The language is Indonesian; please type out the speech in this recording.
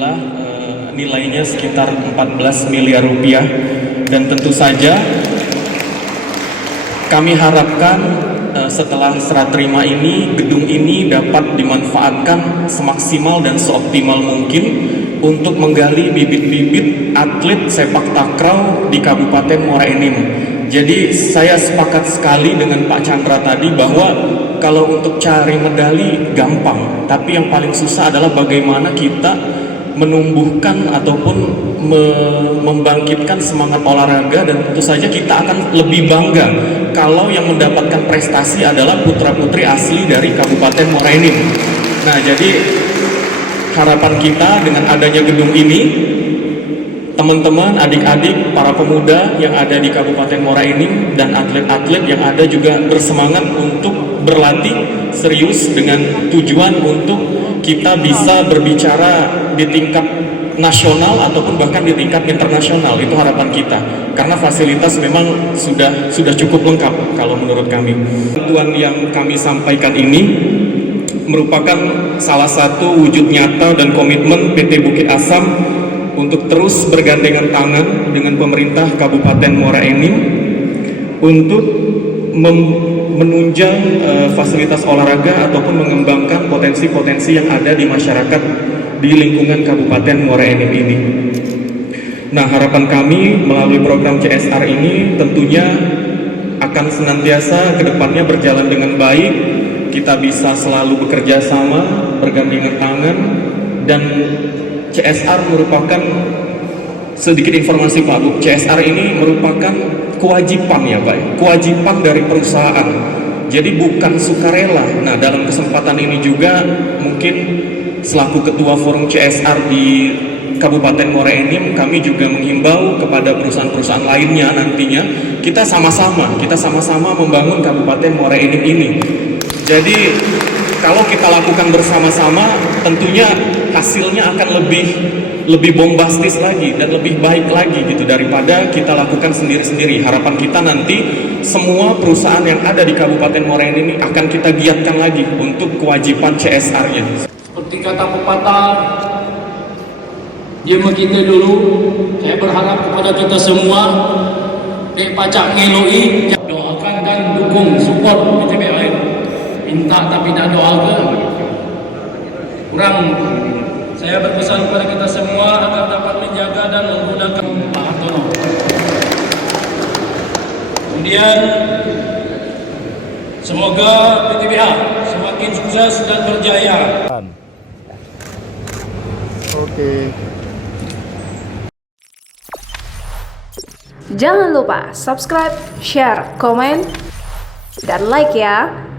alhamdulillah nilainya sekitar 14 miliar rupiah, dan tentu saja kami harapkan setelah serah terima ini, gedung ini dapat dimanfaatkan semaksimal dan seoptimal mungkin untuk menggali bibit-bibit atlet sepak takraw di Kabupaten Muara Enim. Jadi saya sepakat sekali dengan Pak Chandra tadi bahwa kalau untuk cari medali gampang, tapi yang paling susah adalah bagaimana kita menumbuhkan ataupun membangkitkan semangat olahraga, dan tentu saja kita akan lebih bangga kalau yang mendapatkan prestasi adalah putra-putri asli dari Kabupaten Muara Enim. Nah, jadi harapan kita dengan adanya gedung ini, teman-teman, adik-adik, para pemuda yang ada di Kabupaten Muara Enim dan atlet-atlet yang ada juga bersemangat untuk berlatih serius dengan tujuan untuk kita bisa berbicara di tingkat nasional ataupun bahkan di tingkat internasional. Itu harapan kita, karena fasilitas memang sudah cukup lengkap kalau menurut kami. Bantuan yang kami sampaikan ini merupakan salah satu wujud nyata dan komitmen PT Bukit Asam untuk terus bergandengan tangan dengan pemerintah Kabupaten Muara Enim untuk menunjang fasilitas olahraga ataupun mengembangkan potensi-potensi yang ada di masyarakat di lingkungan Kabupaten Muara Enim ini. Nah, harapan kami melalui program CSR ini tentunya akan senantiasa kedepannya berjalan dengan baik. Kita bisa selalu bekerja sama, bergandengan tangan, dan CSR merupakan, sedikit informasi Pak Bu, CSR ini merupakan kewajiban ya Pak, kewajiban dari perusahaan. Jadi bukan sukarela. Nah, dalam kesempatan ini juga mungkin selaku Ketua Forum CSR di Kabupaten Muara Enim, kami juga menghimbau kepada perusahaan-perusahaan lainnya nantinya kita sama-sama membangun Kabupaten Muara Enim ini. Jadi kalau kita lakukan bersama-sama, tentunya hasilnya akan lebih bombastis lagi dan lebih baik lagi gitu daripada kita lakukan sendiri-sendiri. Harapan kita nanti semua perusahaan yang ada di Kabupaten Muara Enim ini akan kita giatkan lagi untuk kewajiban CSR-nya. Seperti kata pepatah, dia kita dulu. Saya berharap kepada kita semua, dek pacak ngeloi, doakan dan dukung, support PTBI. Minta tapi tak doa ke? Kurang. Saya berpesan kepada kita semua agar dapat menjaga dan menggunakan Pak Hartono. Kemudian semoga PTBH semakin sukses dan berjaya. Oke. Jangan lupa subscribe, share, komen, dan like ya.